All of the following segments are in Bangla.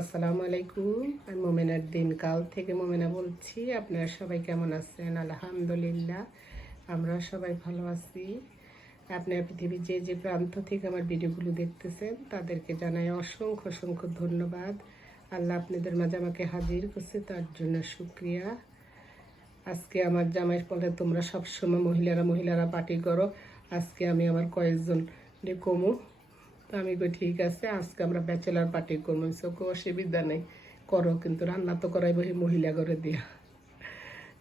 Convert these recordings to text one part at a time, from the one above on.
আসসালামু আলাইকুম। আমি মোমেনার দিনকাল থেকে মোমেনা বলছি, আপনারা সবাই কেমন আছেন? আলহামদুলিল্লাহ আমরা সবাই ভালো আছি। আপনার পৃথিবীর যে যে প্রান্ত থেকে আমার ভিডিওগুলো দেখতেছেন, তাদেরকে জানাই অসংখ্য অসংখ্য ধন্যবাদ। আল্লাহ আপনাদের মাঝে আমাকে হাজির করছে, তার জন্য শুক্রিয়া। আজকে আমার জামাই বলে তোমরা সবসময় মহিলারা মহিলারা পার্টি করো। আজকে আমি আমার কয়েকজন কমু আমি কই, ঠিক আছে, আজকে আমরা ব্যাচেলার পার্টি করব। চোখে অসুবিধা নেই, করো, কিন্তু রান্না তো করাই বহি মহিলা করে দিয়া।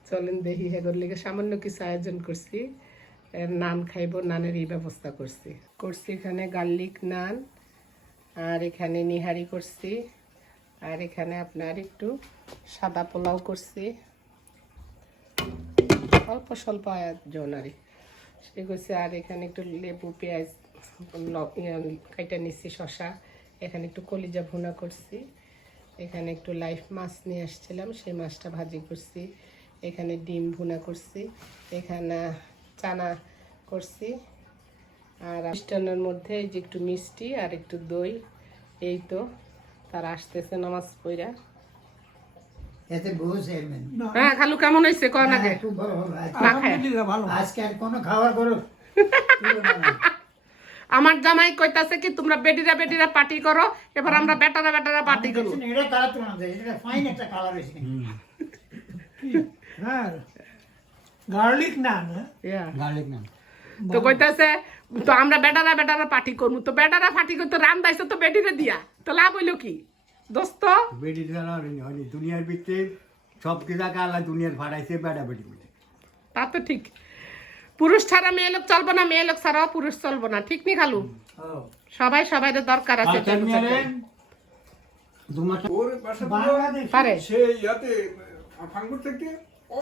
চলেন দেখি হেগর লিগে সামান্য কিছু আয়োজন করছি। নান খাইব, নানের এই ব্যবস্থা করছি। করছি এখানে গার্লিক নান, আর এখানে নিহারি করছি, আর এখানে আপনার একটু সাদা পোলাও করছি। অল্প স্বল্প আয়োজন আর সে করছে, আর এখানে একটু লেবু, পেঁয়াজ কাইটা নিচ্ছি শশা। এখানে একটু কলিজা ভুনা করছি। এখানে একটু লাইফ মাছ নিয়ে আসছিলাম সেই মাছটা ভাজি করছি। এখানে ডিম ভুনা করছি এখানে চানা করছি। আর মিষ্টান্নের মধ্যে এই যে একটু মিষ্টি আর একটু দই এই তো তারা আসতেছে নামাজ পইরা এতে হ্যাঁ খালু কেমন হয়েছে? কন আগে খায় আজকে আর কোনো খাবার করো আমার জামাই কইতাছে কি তোমরা বেটিরা বেটিরা পার্টি করো এবার আমরা বেটারা বেটারা পার্টি করব। এটা কালার তো না এটা ফাইন একটা কালার হয়েছে হ্যাঁ গার্লিক নান Yeah. গার্লিক না তো কইতাছে তো আমরা বেটারা বেটারা পার্টি করব। তো বেটারা পার্টি করতে রান্দাইছে তো বেটিরে দিয়া। তো লাভ হইল কি? দোস্ত? বেটি হয়নি দুনিয়ার ভিতরে সব কিছু আল্লাহ দুনিয়ার ফাড়াইছে বেড়া বেটি তা তো ঠিক। পুরুষ ছাড়া মেয়ে লোক চলবো না মেয়ে লোক ছাড়াও পুরুষ চলবো না। ঠিক নি খালু? সবাই সবাই দরকার আছে পারে সে ইয়াতে ফাঙ্গুর থেকে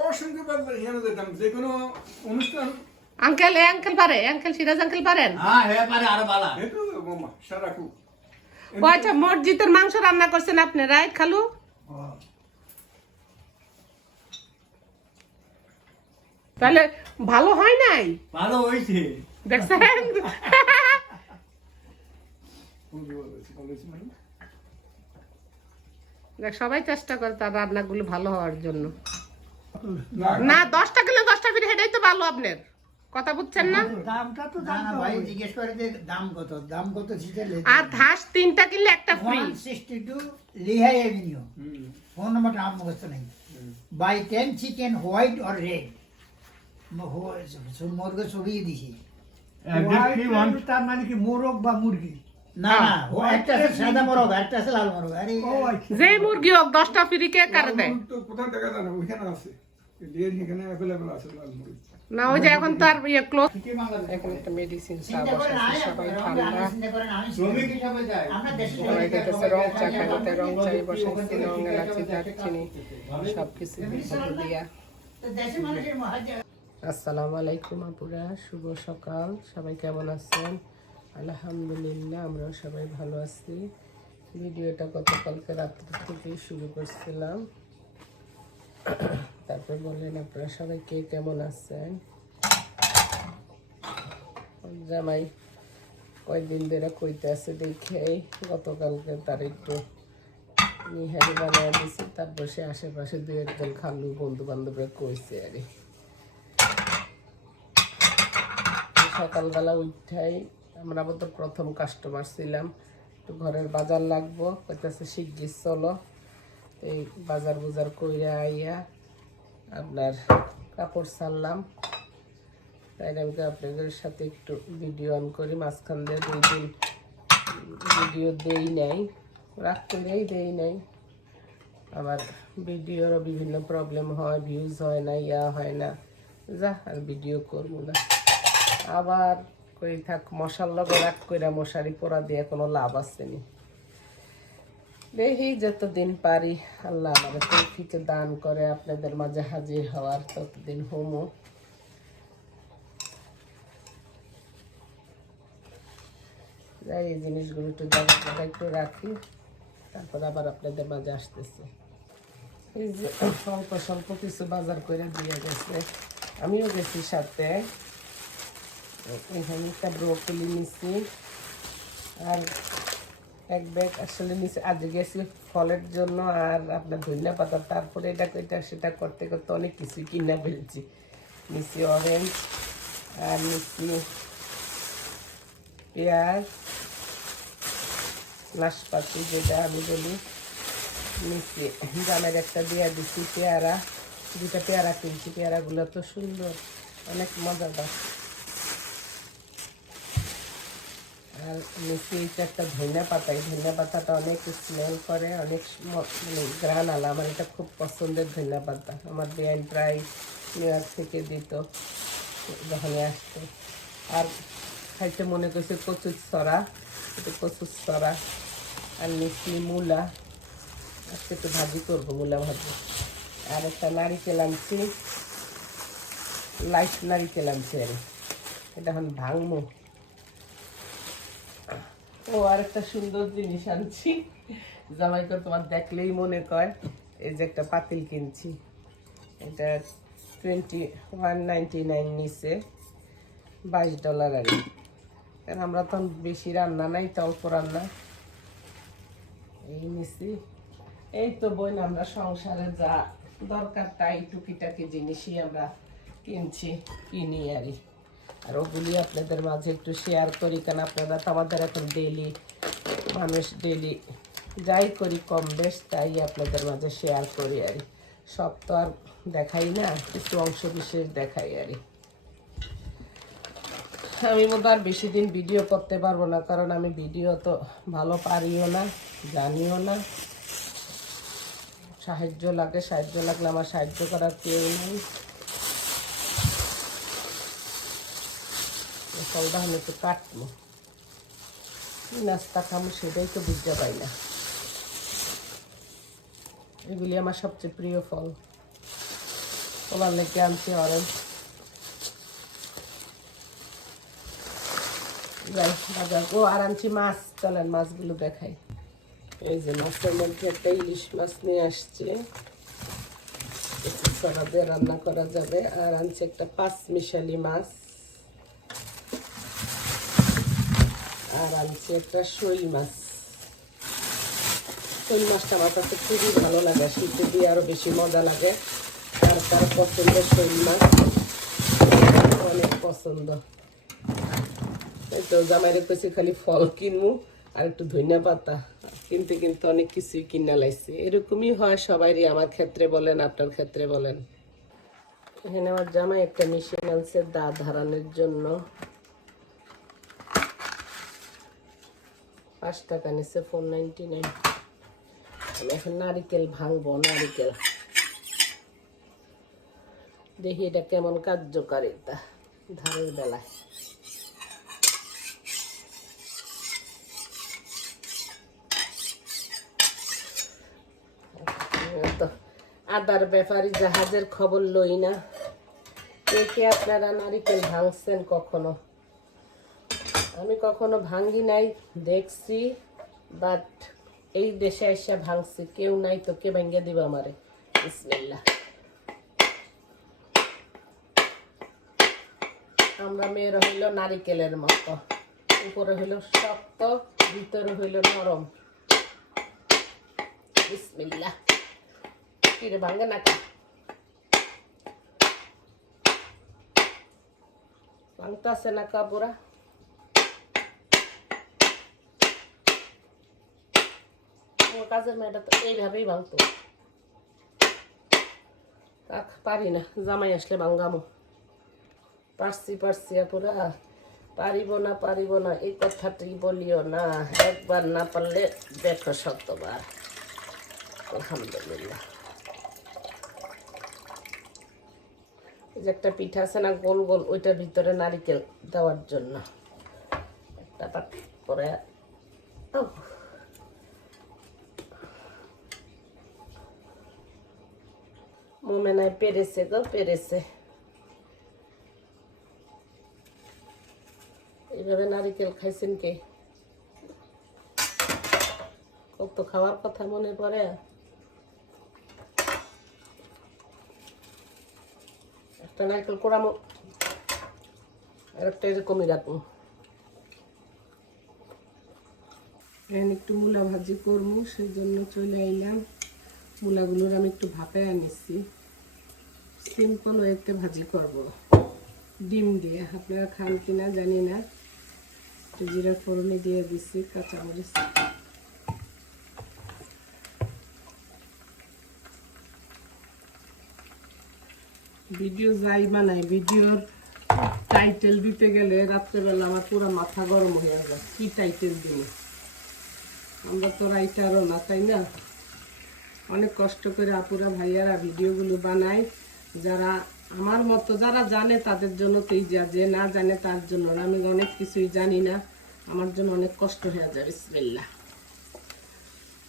অসংখ্য যে কোনো অনুষ্ঠান। আঙ্কেল এ আঙ্কেল পারে আঙ্কেল সিরাজ আঙ্কেল পারেন? হ্যাঁ হে পারে আরও বালা। এতো মামা সারাকু ও আচ্ছা মসজিদের মাংস রান্না করছেন আপনি রাইট খালু? তাহলে ভালো হয় নাই? ভালো হয়েছে। দেখছেন? দেখ সবাই চেষ্টা করে তার রান্নাগুলো ভালো হওয়ার জন্য। না দশটা কিলো দশটা ফিরে হেঁটেই তো ভালো আপনার। কথা বুঝছেন না? দামটা তো ভাই জিজ্ঞেস করে যে দাম কত? দাম কত আর ঘাস তিনটা কিনলে একটা ফ্রি লিহাই এভিনিউ ফোন নম্বরটা আমার নেই। By ten chicken white or red মুরগ ছবি দিছি দেখি ওয়ান White তার মানে কি মোরগ বা মুরগি না না ও একটা আছে সাদা মোরগ একটা আছে লাল মোরগ আরে ও আচ্ছা যে মুরগি হোক দশটা ফ্রি কে কারে দেয় তো কোথায় দেখা যায় না ওইখানে আছে ডিএর এখানে অ্যাভেলেবল আছে লাল মরিচ না ওই যে এখন তার ইয়ে ক্লোজ কি বাংলাদেশ এখন একটা মেডিসিন চা চিন্তা করেন বসাইছে আমি সবাই আমি ঠান্ডা চিন্তা করেন আমি শ্রমিক হিসাবে যায় আমরা দেশে সবাই খেতেছে রং চা খাইতে রং চাই বসাইছি রং এলাচি দারচিনি সব কিছু দিয়া দেশের মানুষের মহাজন আসসালামু আলাইকুম আপুরা, শুভ সকাল। সবাই কেমন আছেন? আলহামদুলিল্লাহ আমরা সবাই ভালো আছি। ভিডিওটা গতকালকে রাত্রি থেকেই শুরু করছিলাম। তারপর বললেন, আপনারা সবাই কে? কেমন আছেন? জামাই কয়দিন ধরে কইতে আছে, দেখে গতকালকে তার একটু নিহারি বানিয়ে দিছি। তারপর সে আশেপাশে দু একজন খালু বন্ধু বান্ধবরা কইছে আর কি। সকালবেলা উঠাই আমরা তো প্রথম কাস্টমার ছিলাম। একটু ঘরের বাজার লাগবো, কইতাছে শিগগির চলো। এই বাজার বুজার কইরা আইয়া আপনার কাপড় ছাড়লাম। তাই আমি আপনাদের সাথে একটু ভিডিও অন করি, মাঝখান দিয়ে দুই দিন ভিডিও দেই নাই, রাগ করেই দেই নাই। আবার ভিডিওরও বিভিন্ন প্রবলেম হয় ভিউজ হয় না, ইয়া হয় না। যা, আর ভিডিও করব না। আবার কই থাক, মশার লগে কইরা মশারি পোড়া দিয়ে কোনো লাভ আসেনি। দেখি যতদিন পারি, আল্লাহ আমাদের তৌফিকে দান করে, আপনাদের মাঝে হাজির হওয়ার ততদিন হোমো। যাই, এই জিনিসগুলো একটু জায়গা একটু রাখি, তারপর আবার আপনাদের মাঝে আসতেছে। এই যে অল্প স্বল্প কিছু বাজার করে দিয়ে গেছে। আমিও গেছি সাথে। এখানে একটা ব্রোকলি নিছি। আর এক ব্যাগ আসলে নিচে আজ গেছি ফলের জন্য আর আপনার ধনিয়া পাতা, তারপরে এটা এটা সেটা করতে করতে অনেক কিছু কিনে ফেলছি। নিচে অরেঞ্জ আর নিচে পেঁয়াজ, নাশপাতি যেটা আমি বলি। নিচে জামের একটা দিয়ে দিচ্ছি পেয়ারা দুটা পেয়ারা কিনছি, পেয়ারাগুলো তো সুন্দর, অনেক মজাদার। আর নিচে এইটা একটা ধনিয়া পাতা। এই ধনিয়া পাতাটা অনেক স্মেল করে, অনেক মানে গ্রান আলা। আমার এটা খুব পছন্দের ধনিয়া পাতা। আমার বিয়ান প্রায় নিউ ইয়র্ক থেকে দিত, যখনই আসতো। আর খাইতে মনে করছে কচুর সরা, একটু কচুর সরা আর নিচে মূলা। আজকে একটু ভাজি করব, মূলা ভাজি। আর একটা নারিকেল আনছি, লাইট নারিকেল আনছি আর। এটা এখন ভাঙবো। ও আর একটা সুন্দর জিনিস আনছি। জামাই করে তোমার দেখলেই মনে কয়, এই যে একটা পাতিল কিনছি। এটা টোয়েন্টি ওয়ান নাইনটি নাইন নিচে বাইশ ডলার আর কারণ আমরা তো বেশি রান্না নাই, তো অল্প রান্না। এই নিছি। এই তো বই আমরা সংসারে যা দরকার তাই টুকিটাকি জিনিসই আমরা কিনছি, কিনি আরই আর ওগুলি আপনাদের মাঝে একটু শেয়ার করি, কারণ আপনারা তো আমাদের এখন ডেলি মানুষ ডেলি যাই করি, কম বেশ তাই আপনাদের মাঝে শেয়ার করি আর সব তো আর দেখাই না, কিছু অংশ বিশেষ দেখাই আর আমি মতো আর বেশি দিন ভিডিও করতে পারব না, কারণ আমি ভিডিও তো ভালো পারিও না, জানিও না। সাহায্য লাগে, সাহায্য লাগলে আমার সাহায্য করার কেউ নেই। ফলটা আমি একটু কাটবো। কি নাস্তা খাব, সেটাই তো বুঝতে পাই না। এগুলি আমার সবচেয়ে প্রিয় ফল। ওবার লেগে আনছি অরেঞ্জ বাজার। ও, আর আনছি মাছ। চলেন মাছগুলো দেখাই। এই যে মাছের মধ্যে একটা ইলিশ মাছ নিয়ে আসছে। রান্না করা যাবে। আর আনছে একটা পাঁচ মিশালি মাছ। আর আনছি একটা শৈল মাছ। শৈল মাছটা আমার কাছে খুবই ভালো লাগে, শীতে দিয়ে আরও বেশি মজা লাগে। আর তার পছন্দ শৈল মাছ। অনেক পছন্দ। তো জামাইরে খালি ফল কিনবো আর একটু ধনিয়া পাতা। কিনতে কিনতে অনেক কিছুই কিনা লাইছি। এরকমই হয় সবাইরই আমার ক্ষেত্রে বলেন, আপনার ক্ষেত্রে বলেন। এখানে আমার জামাই একটা মেশিন আনছে দা হারানোর জন্য। পাঁচ টাকা নিচ্ছে ফোর নাইনটি নাইন আমি এখন নারিকেল ভাঙবো, নারিকেল। দেখি এটা কেমন কার্যকারিতা ধারের বেলায়। তো আদার ব্যাপারে জাহাজের খবর লই না। কে কে আপনারা নারিকেল ভাঙছেন কখনো? আমি কখনো ভাঙ্গি নাই, দেখছি বাট এই দেশে এসে ভাঙছি। কেউ নাই তো কে ভেঙে দিব আমারে। আমরা মেয়েরা হইল নারিকেলের মতো। উপরে হইল শক্ত, ভিতরে হইল নরম। বিসমিল্লাহ। কিরে, ভাঙ্গে না কা ভাঙতাছে না কাপুরা? আমার কাজের মেয়েটা তো এইভাবেই ভাঙতো থাক, পারি না, জামাই আসলে ভাঙ্গামো পারছি পারছি আপুরা। পারিব না পারিব না, এই কথাটি বলিও না। একবার না পারলে দেখো শতবার। আলহামদুলিল্লাহ। যে একটা পিঠা আছে না, গোল গোল, ওইটার ভিতরে নারিকেল দেওয়ার জন্য। একটা পাক আহ মোমেনায় পেরেছে গো পেরেছে এইভাবে নারিকেল খাইছেন কে কত খাওয়ার কথা মনে পড়ে একটা নারকেল কোড়ামো আর একটা এরকমই রাখব এখন একটু মূলা ভাজি করব সেই জন্য চলে আইলাম মূলাগুলোর আমি একটু ভাপে আনিছি সিম্পল ওয়েতে ভাজি করব। ডিম দিয়ে, আপনারা খান কিনা জানি না। একটু জিরা ফোড়নে দিয়ে দিছি, কাঁচামরিচ। ভিডিও যাই বানাই ভিডিওর টাইটেল দিতে গেলে রাত্রেবেলা আমার পুরো মাথা গরম হয়ে যাবে কি টাইটেল দিব? আমরা তো রাইটারও না, তাই না? অনেক কষ্ট করে আপুরা ভাইয়ারা ভিডিওগুলো বানায়। যারা আমার মতো যারা জানে তাদের জন্য তো এই যা যে না জানে তার জন্য আমি অনেক কিছুই জানি না। আমার জন্য অনেক কষ্ট হয়ে যায়। বিসমিল্লাহ।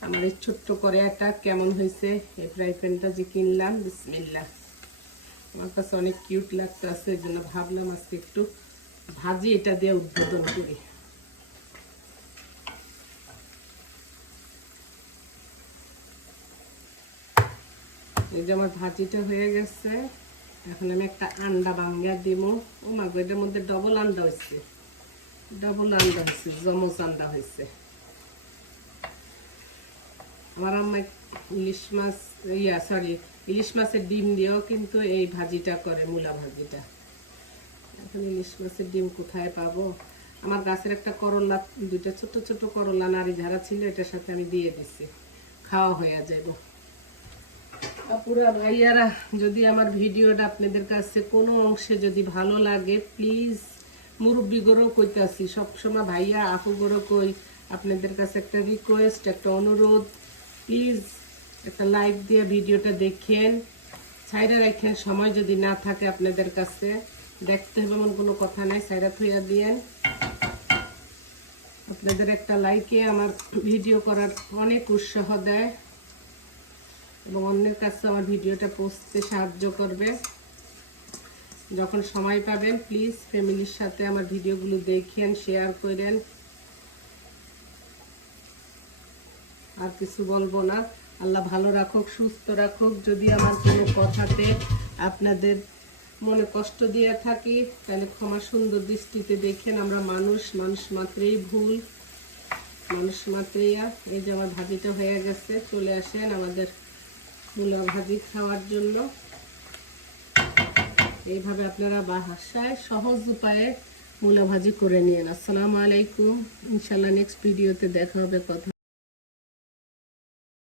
আমার এই ছোট্ট কড়াইটা কেমন হয়েছে? এই ফ্রাই প্যানটা যে কিনলাম, বিসমিল্লাহ। আমার কাছে অনেক কিউট লাগতেছে। এই জন্য ভাবলাম আজকে একটু ভাজি এটা দিয়ে উদ্বোধন করি। এই যে আমার ভাজিটা হয়ে গেছে। এখন আমি একটা আন্ডা বাঙ্গা দিব। ও মা গো, এটার মধ্যে ডবল আন্ডা হয়েছে ডবল আন্ডা হয়েছে জমজ আন্ডা হয়েছে আমার আম্মা ইলিশ মাছ ইয়া সরি ইলিশ মাছের ডিম দিয়েও কিন্তু এই ভাজিটা করে মূলা ভাজিটা। এখন ইলিশ মাছের ডিম কোথায় পাবো? আমার গাছের একটা করলা দুইটা ছোট ছোট করলা নারী ঝাড়া ছিল এটার সাথে আমি দিয়ে দিছি। খাওয়া হয়ে যাইব। আপুরা ভাইয়ারা, যদি আমার ভিডিওটা আপনাদের কাছে কোনো অংশে যদি ভালো লাগে প্লিজ মুরব্বী গরো কইতাছি। সবসময় ভাইয়া, আপু গরো কই, আপনাদের কাছে একটা রিকোয়েস্ট একটা অনুরোধ। প্লিজ একটা লাইক দিয়ে ভিডিওটা দেখেন সাইডে রাখেন, সময় যদি না থাকে আপনাদের কাছে। দেখতে হবে, এমন কোনো কথা নাই সাইডা থইয়া দিয়েন। আপনাদের একটা লাইকে আমার ভিডিও করার অনেক উৎসাহ দেয়। এবং অন্যের কাছে আমার ভিডিওটা পৌঁছতে সাহায্য করবে। যখন সময় পাবেন প্লিজ ফ্যামিলির সাথে আমার ভিডিওগুলো দেখেন শেয়ার করেন। আর কিছু বলব না। আল্লাহ ভালো রাখুক, সুস্থ রাখুক। যদি আমার কোনো কথাতে আপনাদের মনে কষ্ট দিয়ে থাকি, তাহলে ক্ষমা সুন্দর দৃষ্টিতে দেখেন, আমরা মানুষ মানুষ মাত্রেই ভুল। মানুষ মাত্রেই। এই যে আমার ভাবিটা হয়ে গেছে, চলে আসেন আমাদের মূলা ভাজি খাওয়ার জন্য। এইভাবে আপনারা বাসায় সহজ উপায়ে মূলা ভাজি করে নিন আসসালামু আলাইকুম। ইনশাল্লাহ নেক্সট ভিডিওতে দেখা হবে, কথা